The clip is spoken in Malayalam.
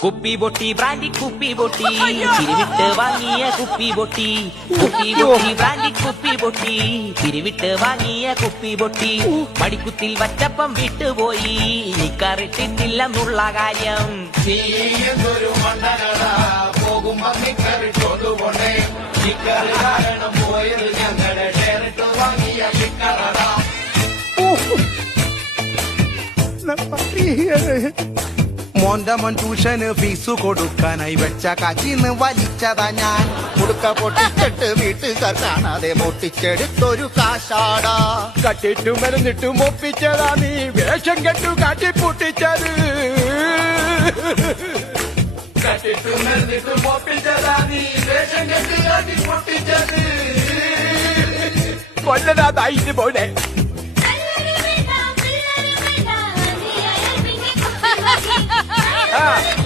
കുപ്പി പൊട്ടി ബ്രാൻഡി കുപ്പി പൊട്ടി പിരിവിട്ട് വാങ്ങിയ കുപ്പി പൊട്ടി കുപ്പി പൊട്ടി ബ്രാൻഡി കുപ്പി പൊട്ടി പിരിവിട്ട് വാങ്ങിയ കുപ്പി പൊട്ടി മടിക്കുത്തിൽ വച്ചപ്പം വിട്ടുപോയി നിക്കറിട്ടിട്ടില്ലെന്നുള്ള കാര്യം പോയത് ഞങ്ങളുടെ ഡയറക്ടർ വാങ്ങിയ മോന്റെ മോൻ ട്യൂഷന് ഫീസ് കൊടുക്കാനായി വെച്ച കാച്ചിന്ന് വലിച്ചതാ ഞാൻ. മുടുക്ക പൊട്ടിച്ചിട്ട് വീട്ടുകാർ കാണാതെ പൊട്ടിച്ചെടുത്തൊരു കാശാടാ. കട്ടിട്ടു മരുന്നിട്ടും ഒപ്പിച്ചതാ നീ വേഷം കെട്ടു കാട്ടിപ്പൊട്ടിച്ചത്. കട്ടിട്ടു മരുന്നിട്ടും ഒപ്പിച്ചതാ നീ വേഷം കെട്ടു കാട്ടിപ്പൊട്ടിച്ചത്. കൊല്ലടാ തായിട്ട് പോലെ Ah!